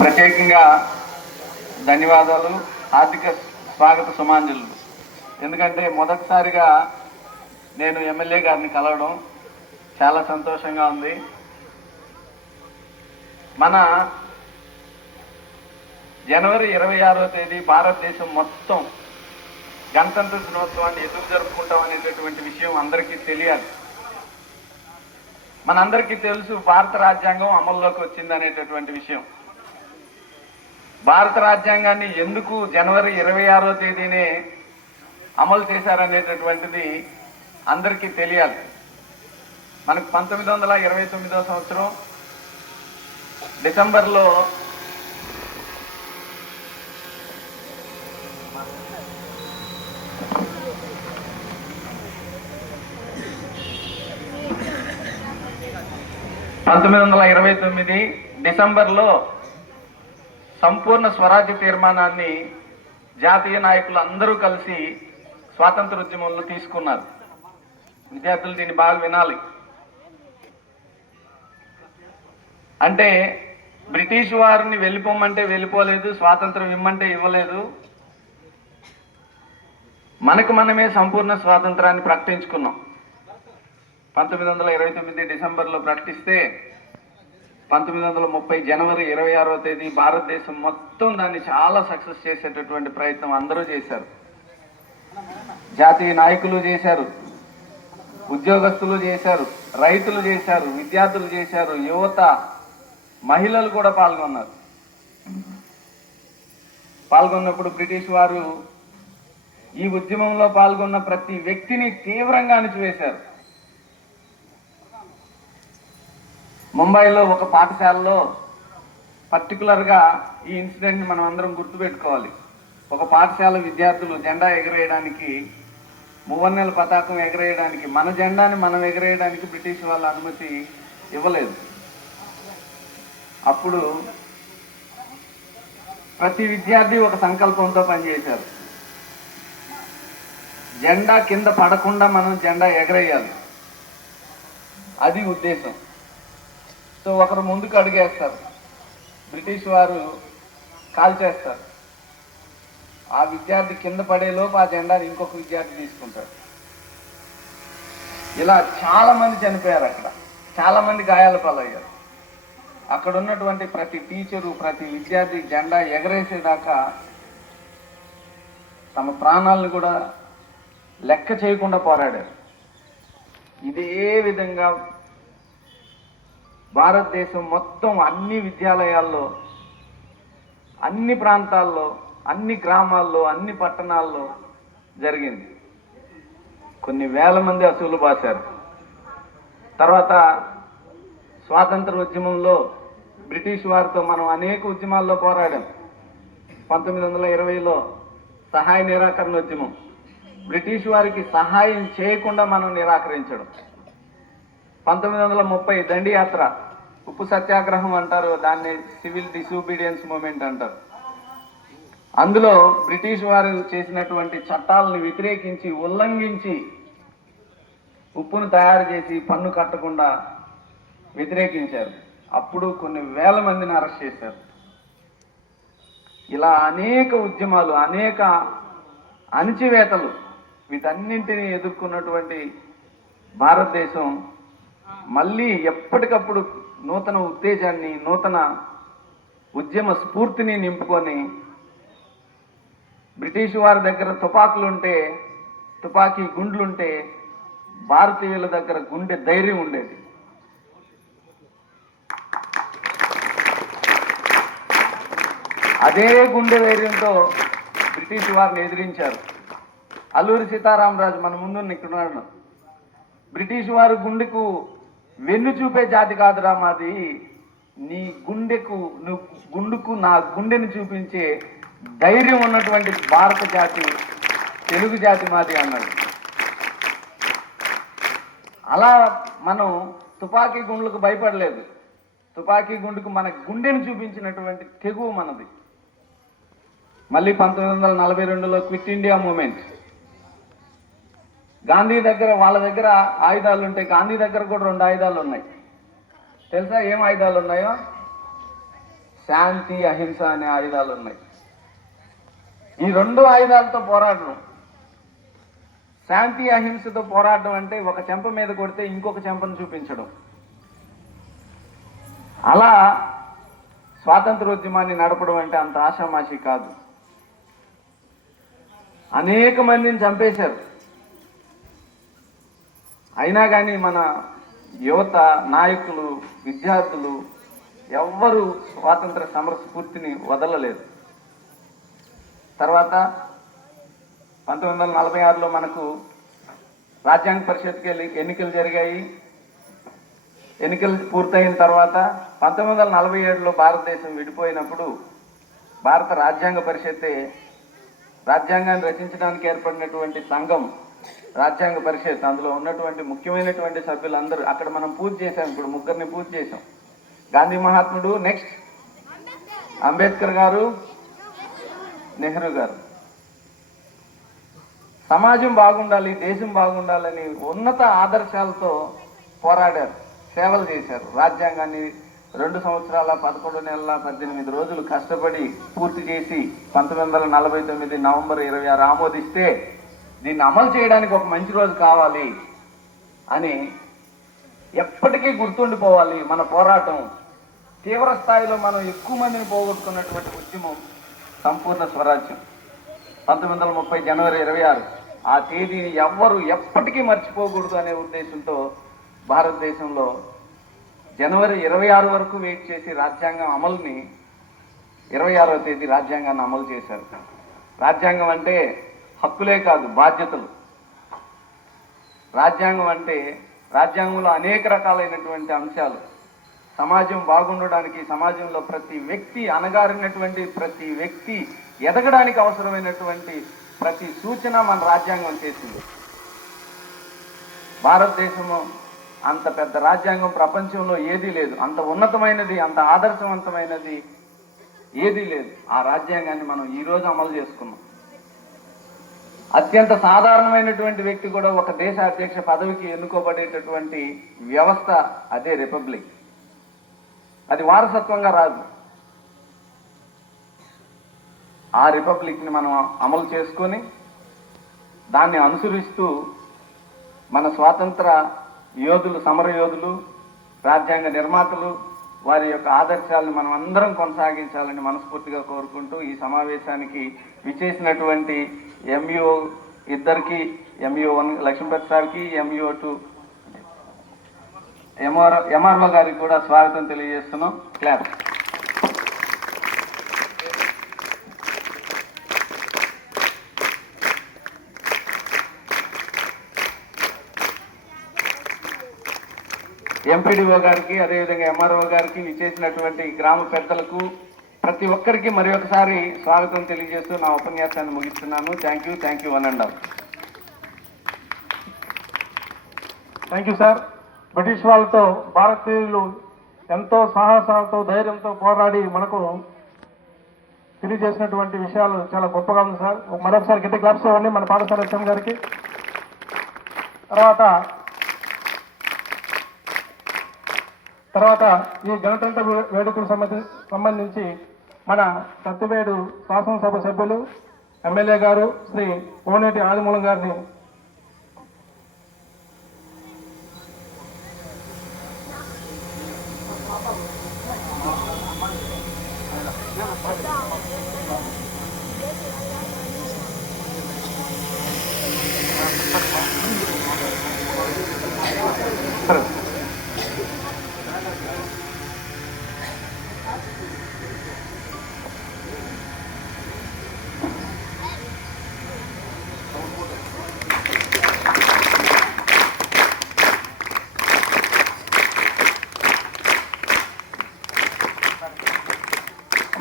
ప్రత్యేకంగా ధన్యవాదాలు, హార్దిక స్వాగత సుమాంజలు. ఎందుకంటే మొదటిసారిగా నేను ఎమ్మెల్యే గారిని కలవడం చాలా సంతోషంగా ఉంది. మన జనవరి 26వ తేదీ భారతదేశం మొత్తం గణతంత్ర దినోత్సవాన్ని ఎదురు జరుపుకుంటాం అనేటటువంటి విషయం అందరికీ తెలియాలి. మనందరికీ తెలుసు భారత రాజ్యాంగం అమల్లోకి వచ్చింది అనేటటువంటి విషయం. భారత రాజ్యాంగాన్ని ఎందుకు జనవరి 26వ తేదీనే అమలు చేశారనేటటువంటిది అందరికీ తెలియాలి. మనకు 1929వ సంవత్సరం డిసెంబర్లో డిసెంబర్లో సంపూర్ణ స్వరాజ్య తీర్మానాన్ని జాతీయ నాయకులు అందరూ కలిసి స్వాతంత్ర ఉద్యమంలో తీసుకున్నారు. విద్యార్థులు దీన్ని బాగా వినాలి. అంటే బ్రిటిష్ వారిని వెళ్ళిపోమంటే వెళ్ళిపోలేదు, స్వాతంత్రం ఇమ్మంటే ఇవ్వలేదు. మనకు మనమే సంపూర్ణ స్వాతంత్రాన్ని ప్రకటించుకున్నాం. 1929 డిసెంబర్లో ప్రకటిస్తే 1930 జనవరి 26వ తేదీ భారతదేశం మొత్తం దాన్ని చాలా సక్సెస్ చేసేటటువంటి ప్రయత్నం అందరూ చేశారు. జాతీయ నాయకులు చేశారు, ఉద్యోగస్తులు చేశారు, రైతులు చేశారు, విద్యార్థులు చేశారు, యువత, మహిళలు కూడా పాల్గొన్నప్పుడు బ్రిటిష్ వారు ఈ ఉద్యమంలో పాల్గొన్న ప్రతి వ్యక్తిని తీవ్రంగా అణిచివేశారు. ముంబైలో ఒక పాఠశాలలో పర్టికులర్గా ఈ ఇన్సిడెంట్ని మనం అందరం గుర్తుపెట్టుకోవాలి. ఒక పాఠశాల విద్యార్థులు జెండా ఎగరేయడానికి, మువ్వన్నెల పతాకం ఎగరేయడానికి, మన జెండాని మనం ఎగరేయడానికి బ్రిటిష్ వాళ్ళ అనుమతి ఇవ్వలేదు. అప్పుడు ప్రతి విద్యార్థి ఒక సంకల్పంతో పనిచేశారు. జెండా కింద పడకుండా మనం జెండా ఎగరేయాలి, అది ఉద్దేశం. సో ఒకరు ముందుకు అడుగేస్తారు, బ్రిటిష్ వారు కాల్ చేస్తారు. ఆ విద్యార్థి కింద పడేలోపు ఆ జెండాని ఇంకొక విద్యార్థి తీసుకుంటారు. ఇలా చాలా మంది చనిపోయారు, అక్కడ చాలా మంది గాయాల పాలయ్యారు. అక్కడ ఉన్నటువంటి ప్రతి టీచరు, ప్రతి విద్యార్థి జెండా ఎగరేసేదాకా తమ ప్రాణాలను కూడా లెక్క చేయకుండా పోరాడారు. ఇదే విధంగా భారతదేశం మొత్తం అన్ని విద్యాలయాల్లో, అన్ని ప్రాంతాల్లో, అన్ని గ్రామాల్లో, అన్ని పట్టణాల్లో జరిగింది. కొన్ని వేల మంది అసువులు బాశారు. తర్వాత స్వాతంత్ర ఉద్యమంలో బ్రిటిష్ వారితో మనం అనేక ఉద్యమాల్లో పోరాడాం. 1920లో సహాయ నిరాకరణ ఉద్యమం, బ్రిటిష్ వారికి సహాయం చేయకుండా మనం నిరాకరించడం. 1930 దండి యాత్ర, ఉప్పు సత్యాగ్రహం అంటారు దాన్ని, సివిల్ డిసోబీడియన్స్ మూమెంట్ అంటారు. అందులో బ్రిటిష్ వారు చేసినటువంటి చట్టాలను వ్యతిరేకించి, ఉల్లంఘించి ఉప్పును తయారు చేసి పన్ను కట్టకుండా వ్యతిరేకించారు. అప్పుడు కొన్ని వేల మందిని అరెస్ట్ చేశారు. ఇలా అనేక ఉద్యమాలు, అనేక అణిచివేతలు, వీటన్నింటినీ ఎదుర్కొన్నటువంటి భారతదేశం మళ్ళీ ఎప్పటికప్పుడు నూతన ఉత్తేజాన్ని, నూతన ఉద్యమ స్ఫూర్తిని నింపుకొని, బ్రిటిష్ వారి దగ్గర తుపాకులుంటే, తుపాకీ గుండ్లుంటే, భారతీయుల దగ్గర గుండె ధైర్యం ఉండేది. అదే గుండె ధైర్యంతో బ్రిటిష్ వారిని ఎదిరించారు. అల్లూరి సీతారామరాజు మన ముందు ఇక్కడ ఉన్నాడు. బ్రిటిష్ వారు గుండెకు వెన్ను చూపే జాతి కాదురా మాది, నీ గుండెకు నా గుండెని చూపించే ధైర్యం ఉన్నటువంటి భారత జాతి, తెలుగు జాతి మాది అన్నాడు. అలా మనం తుపాకీ గుండ్లకు భయపడలేదు. తుపాకీ గుండుకు మన గుండెని చూపించినటువంటి తెగువ మనది. మళ్ళీ 1942లో క్విట్ ఇండియా మూమెంట్, గాంధీ దగ్గర, వాళ్ళ దగ్గర ఆయుధాలు ఉంటాయి, గాంధీ దగ్గర కూడా 2 ఆయుధాలు ఉన్నాయి. తెలుసా ఏం ఆయుధాలు ఉన్నాయో? శాంతి అహింస అనే ఆయుధాలు ఉన్నాయి. ఈ రెండు ఆయుధాలతో పోరాడడం, శాంతి అహింసతో పోరాడడం అంటే ఒక చెంప మీద కొడితే ఇంకొక చెంపను చూపించడం. అలా స్వాతంత్రోద్యమాన్ని నడపడం అంటే అంత ఆషామాషి కాదు. అనేక మందిని చంపేశారు. అయినా కానీ మన యువత, నాయకులు, విద్యార్థులు ఎవ్వరూ స్వాతంత్ర సమర స్ఫూర్తిని వదలలేదు. తర్వాత 1946లో మనకు రాజ్యాంగ పరిషత్కి ఎన్నికలు జరిగాయి. ఎన్నికలు పూర్తయిన తర్వాత 1947లో భారతదేశం విడిపోయినప్పుడు భారత రాజ్యాంగ పరిషత్తే రాజ్యాంగాన్ని రచించడానికి ఏర్పడినటువంటి సంఘం రాజ్యాంగ పరిషత్. అందులో ఉన్నటువంటి ముఖ్యమైనటువంటి సభ్యులందరూ అక్కడ మనం పూజ చేశాం. ఇప్పుడు ముగ్గురిని పూజ చేశాం. గాంధీ మహాత్ముడు, నెక్స్ట్ అంబేద్కర్ గారు, నెహ్రూ గారు. సమాజం బాగుండాలి, దేశం బాగుండాలని ఉన్నత ఆదర్శాలతో పోరాడారు, సేవలు చేశారు. రాజ్యాంగాన్ని 2 సంవత్సరాల 11 నెలల 18 రోజులు కష్టపడి పూర్తి చేసి 1949 నవంబర్ 26 ఆమోదిస్తే దీన్ని అమలు చేయడానికి ఒక మంచి రోజు కావాలి అని ఎప్పటికీ గుర్తుండిపోవాలి మన పోరాటం. తీవ్ర స్థాయిలో మనం ఎక్కువ మందిని పోగొట్టుకున్నటువంటి ఉద్యమం సంపూర్ణ స్వరాజ్యం 1930 జనవరి 26. ఆ తేదీని ఎవ్వరూ ఎప్పటికీ మర్చిపోకూడదు అనే ఉద్దేశంతో భారతదేశంలో జనవరి 26 వరకు వెయిట్ చేసి రాజ్యాంగం అమలుని 26వ తేదీ రాజ్యాంగాన్ని అమలు చేశారు. రాజ్యాంగం అంటే హక్కులే కాదు, బాధ్యతలు. రాజ్యాంగం అంటే రాజ్యాంగంలో అనేక రకాలైనటువంటి అంశాలు. సమాజం బాగుండడానికి, సమాజంలో ప్రతి వ్యక్తి, అణగారినటువంటి ప్రతి వ్యక్తి ఎదగడానికి అవసరమైనటువంటి ప్రతి సూచన మన రాజ్యాంగం చేసింది. భారతదేశము అంత పెద్ద రాజ్యాంగం ప్రపంచంలో ఏదీ లేదు. అంత ఉన్నతమైనది, అంత ఆదర్శవంతమైనది ఏదీ లేదు. ఆ రాజ్యాంగాన్ని మనం ఈరోజు అమలు చేసుకున్నాం. అత్యంత సాధారణమైనటువంటి వ్యక్తి కూడా ఒక దేశ అధ్యక్ష పదవికి ఎన్నుకోబడేటటువంటి వ్యవస్థ అదే రిపబ్లిక్. అది వారసత్వంగా రాదు. ఆ రిపబ్లిక్ని మనం అమలు చేసుకొని దాన్ని అనుసరిస్తూ మన స్వాతంత్ర యోధులు, సమర యోధులు, రాజ్యాంగ నిర్మాతలు వారి యొక్క ఆదర్శాలను మనం అందరం కొనసాగించాలని మనస్ఫూర్తిగా కోరుకుంటూ ఈ సమావేశానికి విచ్చేసినటువంటి MUO ఇద్దరికి, MUO1 లక్ష్మీపతి సార్కి, MUO2 MRO గారికి కూడా స్వాగతం తెలియజేస్తున్నాం. క్లాప్. ఎంపీడీఓ గారికి, అదేవిధంగా MRO గారికి, విచ్చేసినటువంటి గ్రామ పెద్దలకు ప్రతి ఒక్కరికి మరి ఒకసారి స్వాగతం తెలియజేస్తూ నా ఉపన్యాసాన్ని ముగిస్తున్నాను. Thank you one and all. Thank you sir. British వాళ్ళతో భారతీయులు ఎంతో సాహసాలతో, ధైర్యంతో పోరాడి మనకు తెలియజేసినటువంటి విషయాలు చాలా గొప్పగా ఉంది సార్. మరొకసారి గట్టి క్లాప్స్ ఇవ్వండి మన పాఠశాల SM గారికి. తర్వాత ఈ గణతంత్ర వేడుకలకు సంబంధించి మన సత్యవేడు శాసనసభ సభ్యులు, ఎమ్మెల్యే గారు శ్రీ కోనేటి ఆదిమూలం గారిని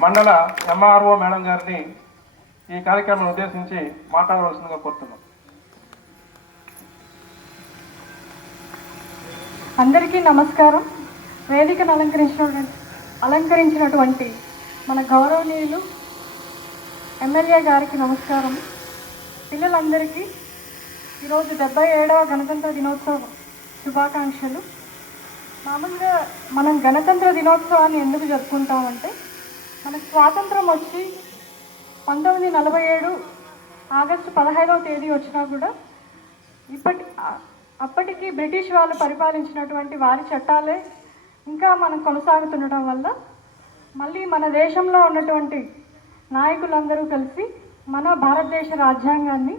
మండల MRO మేడం గారిని ఈ కార్యక్రమాన్ని ఉద్దేశించి మాట్లాడవలసిందిగా కోరుతున్నాం. అందరికీ నమస్కారం. వేదికను అలంకరించినటువంటి మన గౌరవనీయులు ఎమ్మెల్యే గారికి నమస్కారం. పిల్లలందరికీ ఈరోజు 77వ గణతంత్ర దినోత్సవ శుభాకాంక్షలు. మామూలుగా మనం గణతంత్ర దినోత్సవాన్ని ఎందుకు జరుపుకుంటామంటే మనకు స్వాతంత్రం వచ్చి 1947 ఆగస్టు 15వ తేదీ వచ్చినా కూడా అప్పటికి బ్రిటిష్ వాళ్ళు పరిపాలించినటువంటి వారి చట్టాలే ఇంకా మనం కొనసాగుతుండటం వల్ల మళ్ళీ మన దేశంలో ఉన్నటువంటి నాయకులందరూ కలిసి మన భారతదేశ రాజ్యాంగాన్ని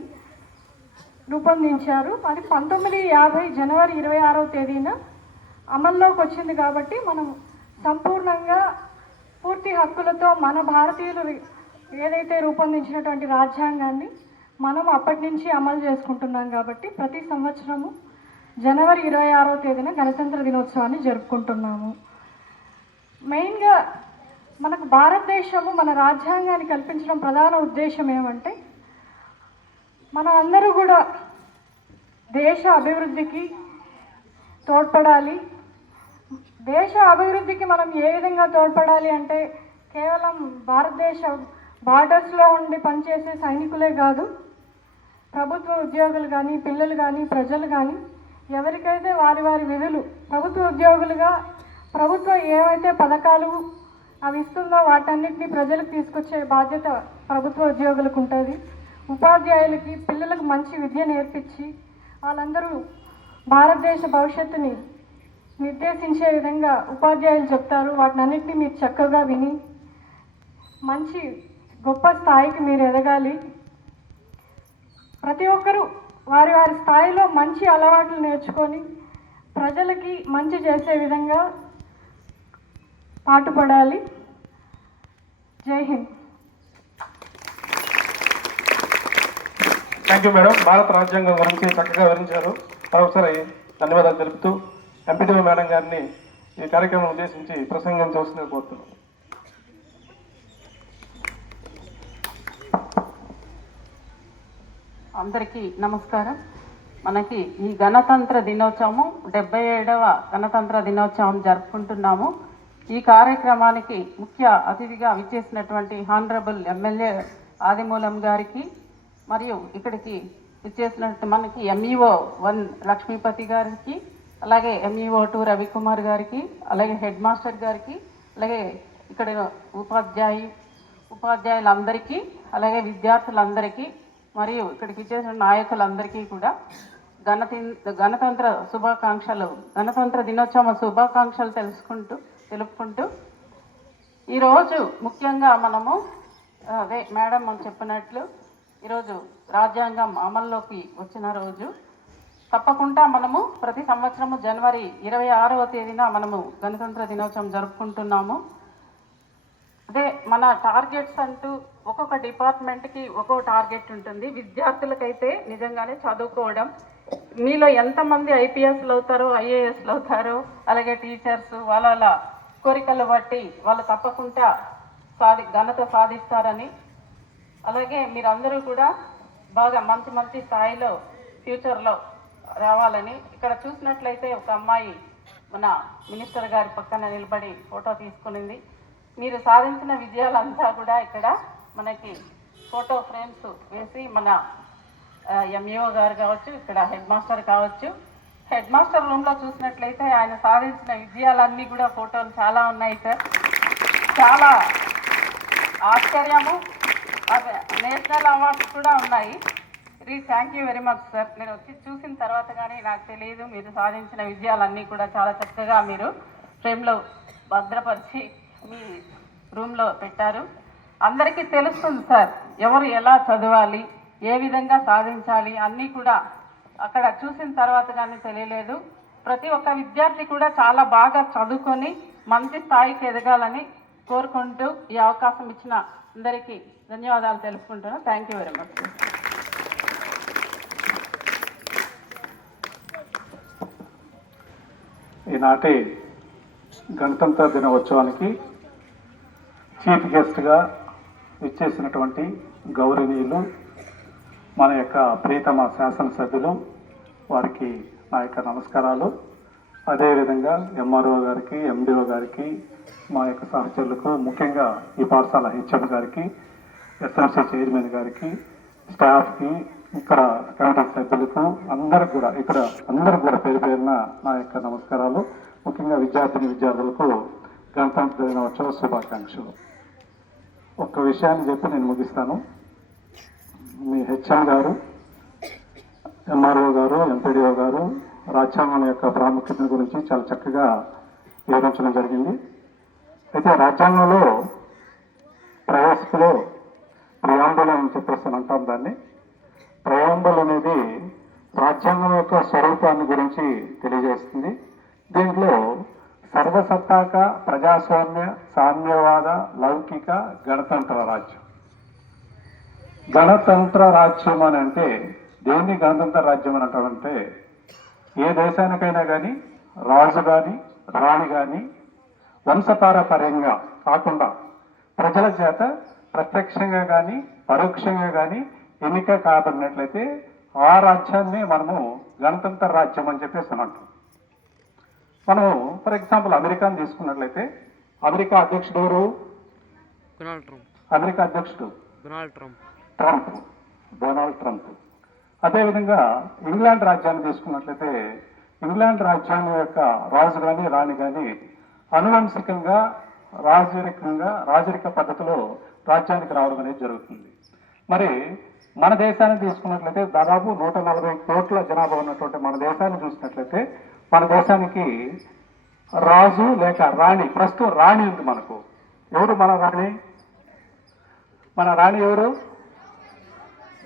రూపొందించారు. అది 1950 జనవరి 26వ తేదీన అమల్లోకి వచ్చింది. కాబట్టి మనం సంపూర్ణంగా పూర్తి హక్కులతో మన భారతీయులు ఏదైతే రూపొందించినటువంటి రాజ్యాంగాన్ని మనం అప్పటి నుంచి అమలు చేసుకుంటున్నాం. కాబట్టి ప్రతి సంవత్సరము జనవరి 26వ తేదీన గణతంత్ర దినోత్సవాన్ని జరుపుకుంటున్నాము. మెయిన్గా మనకు భారతదేశము మన రాజ్యాంగాన్ని కల్పించడం ప్రధాన ఉద్దేశం ఏమంటే మన అందరూ కూడా దేశ అభివృద్ధికి తోడ్పడాలి. దేశ అభివృద్ధికి మనం ఏ విధంగా తోడ్పడాలి అంటే కేవలం భారతదేశ బార్డర్స్లో ఉండి పనిచేసే సైనికులే కాదు, ప్రభుత్వ ఉద్యోగులు కానీ, పిల్లలు కానీ, ప్రజలు కానీ ఎవరికైతే వారి వారి విధులు ప్రభుత్వ ఉద్యోగులుగా ప్రభుత్వం ఏవైతే పథకాలు అవి ఇస్తుందో వాటన్నిటిని ప్రజలకు తీసుకొచ్చే బాధ్యత ప్రభుత్వ ఉద్యోగులకు ఉంటుంది. ఉపాధ్యాయులకి పిల్లలకు మంచి విద్య నేర్పించి వాళ్ళందరూ భారతదేశ భవిష్యత్తుని నిర్దేశించే విధంగా ఉపాధ్యాయులు చెప్తారు. వాటినన్నిటినీ మీరు చక్కగా విని మంచి గొప్ప స్థాయికి మీరు ఎదగాలి. ప్రతి ఒక్కరూ వారి వారి స్థాయిలో మంచి అలవాట్లు నేర్చుకొని ప్రజలకి మంచి చేసే విధంగా పాటుపడాలి. జై హింద్. Thank you madam. భారత రాజ్యాంగం గురించి చక్కగా వివరించారు. మరొకసారి ధన్యవాదాలు తెలుపుతూ ఎంపీడీఓ మేడం గారిని ఈ కార్యక్రమం ఉద్దేశించి ప్రసంగించవలసిందిగా కోరుతున్నాను. అందరికీ నమస్కారం. మనకి ఈ గణతంత్ర దినోత్సవము 77వ గణతంత్ర దినోత్సవం జరుపుకుంటున్నాము. ఈ కార్యక్రమానికి ముఖ్య అతిథిగా విచ్చేసినటువంటి హానరబుల్ ఎమ్మెల్యే ఆదిమూలం గారికి మరియు ఇక్కడికి విచ్చేసినట్టు మనకి MEO 1 లక్ష్మీపతి గారికి, అలాగే MEO 2 రవికుమార్ గారికి, అలాగే హెడ్ మాస్టర్ గారికి, అలాగే ఇక్కడ ఉపాధ్యాయులందరికీ, అలాగే విద్యార్థులందరికీ మరియు ఇక్కడికి విచ్చేసిన నాయకులందరికీ కూడా గణతంత్ర శుభాకాంక్షలు, గణతంత్ర దినోత్సవ శుభాకాంక్షలు తెలుపుకుంటూ ఈరోజు ముఖ్యంగా మనము మేడం మనం చెప్పినట్లు ఈరోజు రాజ్యాంగం అమల్లోకి వచ్చిన రోజు. తప్పకుండా మనము ప్రతి సంవత్సరము జనవరి 26వ తేదీన మనము గణతంత్ర దినోత్సవం జరుపుకుంటున్నాము. అదే మన టార్గెట్స్ అంటూ ఒక్కొక్క డిపార్ట్మెంట్కి ఒక్కో టార్గెట్ ఉంటుంది. విద్యార్థులకైతే నిజంగానే చదువుకోవడం, మీలో ఎంతమంది IPSలు అవుతారో, IASలు అవుతారో, అలాగే టీచర్స్ వాళ్ళ కోరికలు బట్టి వాళ్ళు తప్పకుండా ఘనత సాధిస్తారని, అలాగే మీరందరూ కూడా బాగా మంచి స్థాయిలో ఫ్యూచర్లో రావాలని. ఇక్కడ చూసినట్లయితే ఒక అమ్మాయి మన మినిస్టర్ గారి పక్కన నిలబడి ఫోటో తీసుకునింది. మీరు సాధించిన విజయాలంతా కూడా ఇక్కడ మనకి ఫోటో ఫ్రేమ్స్ వేసి మన MEO గారు కావచ్చు, ఇక్కడ హెడ్ మాస్టర్ కావచ్చు, హెడ్ మాస్టర్ రూమ్లో చూసినట్లయితే ఆయన సాధించిన విజయాలన్నీ కూడా ఫోటోలు చాలా ఉన్నాయి సార్. చాలా ఆశ్చర్యము, నేషనల్ అవార్డ్స్ కూడా ఉన్నాయి. Thank you very much sir. నేను వచ్చి చూసిన తర్వాత కానీ నాకు తెలియదు మీరు సాధించిన విజయాలన్నీ కూడా చాలా చక్కగా మీరు ఫ్రేమ్లో భద్రపరిచి మీ రూమ్లో పెట్టారు. అందరికీ తెలుస్తుంది సార్ ఎవరు ఎలా చదవాలి, ఏ విధంగా సాధించాలి అన్నీ కూడా అక్కడ చూసిన తర్వాత కానీ తెలియలేదు. ప్రతి ఒక్క విద్యార్థి కూడా చాలా బాగా చదువుకొని మంచి స్థాయికి ఎదగాలని కోరుకుంటూ ఈ అవకాశం ఇచ్చిన అందరికీ ధన్యవాదాలు తెలుపుకుంటున్నాను. Thank you very much. ఈనాటి గణతంత్ర దినోత్సవానికి చీఫ్ గెస్ట్గా విచ్చేసినటువంటి గౌరవనీయులు మన యొక్క ప్రియతమ శాసనసభ్యులు, వారికి నా యొక్క నమస్కారాలు. అదేవిధంగా MRO గారికి, MDO గారికి, మా యొక్క సహచరులకు, ముఖ్యంగా ఈ పాఠశాల HM గారికి, SMC చైర్మన్ గారికి, స్టాఫ్కి, ఇక్కడ కమిటీ సభ్యులకు అందరికి కూడా పేరు పేరున నా యొక్క నమస్కారాలు. ముఖ్యంగా విద్యార్థులకు గణతంత్ర దినోత్సవ శుభాకాంక్షలు. ఒక్క విషయాన్ని చెప్పి నేను ముగిస్తాను. మీ హెచ్ఎం గారు, ఎంఆర్ఓ గారు, ఎంపీడీఓ గారు రాజ్యాంగం యొక్క ప్రాముఖ్యత గురించి చాలా చక్కగా వివరించడం జరిగింది. అయితే రాజ్యాంగంలో ప్రవేశికలో ప్రియాంబుల్ అని చెప్పేసి అంటాం దాన్ని. ప్రియాంబుల్ అనేది రాజ్యాంగం యొక్క స్వరూపాన్ని గురించి తెలియజేస్తుంది. దీంట్లో సర్వసత్తాక ప్రజాస్వామ్య సామ్యవాద లౌకిక గణతంత్ర రాజ్యం. గణతంత్ర రాజ్యం అని అంటే దేన్ని గణతంత్ర రాజ్యం అని అంటామంటే, ఏ దేశానికైనా కానీ రాజు కానీ రాణి కానీ వంశపారపర్యంగా కాకుండా ప్రజల చేత ప్రత్యక్షంగా కానీ పరోక్షంగా కానీ ఎన్నిక కాబడినట్లయితే ఆ రాజ్యాన్ని మనము గణతంత్ర రాజ్యం అని చెప్పేసి అంటాం. మనము ఫర్ ఎగ్జాంపుల్ అమెరికాను తీసుకున్నట్లయితే అమెరికా అధ్యక్షుడు ఎవరు? అమెరికా అధ్యక్షుడు డొనాల్డ్ ట్రంప్. అదేవిధంగా ఇంగ్లాండ్ రాజ్యాన్ని తీసుకున్నట్లయితే ఇంగ్లాండ్ రాజ్యాంగం యొక్క రాజు కానీ రాణి కానీ అనువంశికంగా రాజరిక పద్ధతిలో రాజ్యానికి రావడం అనేది జరుగుతుంది. మరి మన దేశాన్ని తీసుకున్నట్లయితే దాదాపు 140 కోట్ల జనాభా ఉన్నటువంటి మన దేశాన్ని చూసినట్లయితే మన దేశానికి రాజు లేక రాణి, ప్రస్తుతం రాణి ఉంది మనకు. ఎవరు మన రాణి? మన రాణి ఎవరు?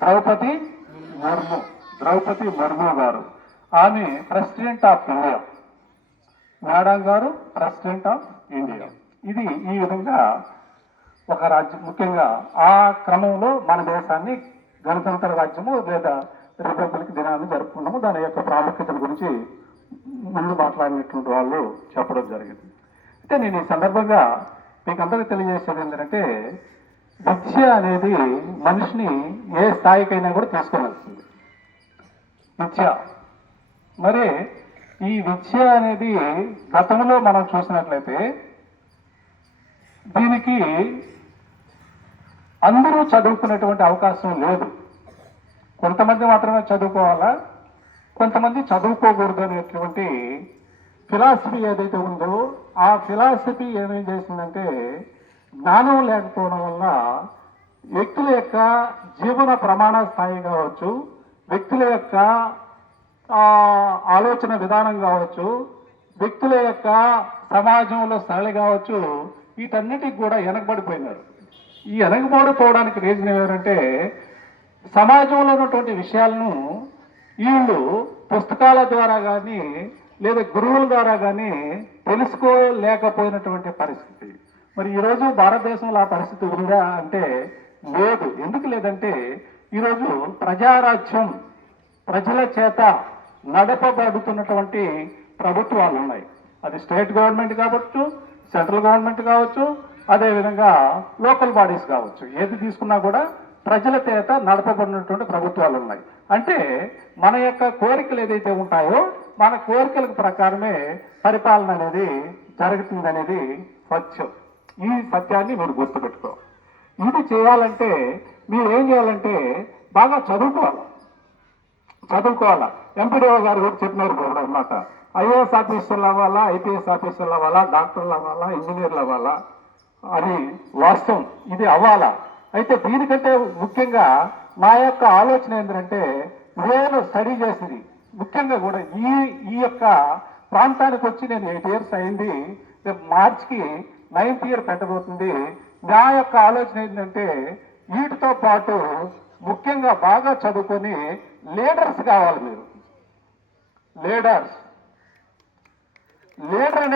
ద్రౌపది ముర్ము గారు. ఆమె ప్రెసిడెంట్ ఆఫ్ ఇండియా. మేడం గారు ప్రెసిడెంట్ ఆఫ్ ఇండియా. ఇది ఈ విధంగా ఒక రాజ్యం. ముఖ్యంగా ఆ క్రమంలో మన దేశాన్ని గణతంత్ర రాజ్యము లేదా రిపబ్లిక్ దినాన్ని జరుపుకున్నాము. దాని యొక్క ప్రాముఖ్యతల గురించి ముందు మాట్లాడినటువంటి వాళ్ళు చెప్పడం జరిగింది. అయితే నేను ఈ సందర్భంగా మీకు అందరికీ తెలియజేసేది ఏంటంటే, విద్య అనేది మనిషిని ఏ స్థాయికైనా కూడా తీసుకువెళ్తుంది. విద్య మరి ఈ విద్య అనేది గతంలో మనం చూసినట్లయితే దీనికి అందరూ చదువుకునేటువంటి అవకాశం లేదు. కొంతమంది మాత్రమే చదువుకోవాలా, కొంతమంది చదువుకోకూడదు అనేటువంటి ఫిలాసఫీ ఏదైతే ఉందో ఆ ఫిలాసఫీ ఏమేం చేసిందంటే, జ్ఞానం లేకపోవడం వల్ల వ్యక్తుల యొక్క జీవన ప్రమాణ స్థాయి కావచ్చు, వ్యక్తుల యొక్క ఆలోచన విధానం కావచ్చు, వ్యక్తుల యొక్క సమాజంలో సరళి కావచ్చు, వీటన్నిటికి కూడా వెనకబడిపోయినారు. ఈ వెనకబడిపోవడానికి రీజన్ ఏమంటే, సమాజంలో ఉన్నటువంటి విషయాలను వీళ్ళు పుస్తకాల ద్వారా కానీ లేదా గురువుల ద్వారా కానీ తెలుసుకోలేకపోయినటువంటి పరిస్థితి. మరి ఈరోజు భారతదేశంలో ఆ పరిస్థితి ఉందా అంటే లేదు. ఎందుకు లేదంటే, ఈరోజు ప్రజారాజ్యం, ప్రజల చేత నడపబడుతున్నటువంటి ప్రభుత్వాలు ఉన్నాయి. అది స్టేట్ గవర్నమెంట్ కావచ్చు, సెంట్రల్ గవర్నమెంట్ కావచ్చు, అదేవిధంగా లోకల్ బాడీస్ కావచ్చు. ఏది తీసుకున్నా కూడా ప్రజల చేత నడపబడినటువంటి ప్రభుత్వాలు ఉన్నాయి. అంటే మన యొక్క కోరికలు ఏదైతే ఉంటాయో మన కోరికలకు ప్రకారమే పరిపాలన అనేది జరుగుతుందనేది సత్యం. ఈ సత్యాన్ని మీరు గుర్తుపెట్టుకో. ఇది చేయాలంటే మీరు ఏం చేయాలంటే బాగా చదువుకోవాలా. ఎంపీడీఓ గారు కూడా చెప్పినారు అన్నమాట. ఐఏఎస్ ఆఫీసర్లు అవ్వాలా, ఐపీఎస్ ఆఫీసర్లు అవ్వాలా, డాక్టర్లు అవ్వాలా, ఇంజనీర్లు అవ్వాలా, అది వాస్తవం. ఇది అవ్వాలా. అయితే దీనికంటే ముఖ్యంగా నా యొక్క ఆలోచన ఏంటంటే, నేను స్టడీ చేసింది ముఖ్యంగా కూడా ఈ యొక్క ప్రాంతానికి వచ్చి నేను 8 years అయింది. మార్చికి 9th year పెట్టబోతుంది. నా యొక్క ఆలోచన ఏంటంటే, వీటితో పాటు ముఖ్యంగా బాగా చదువుకొని లీడర్స్ కావాలి. మీరు లీడర్ అనే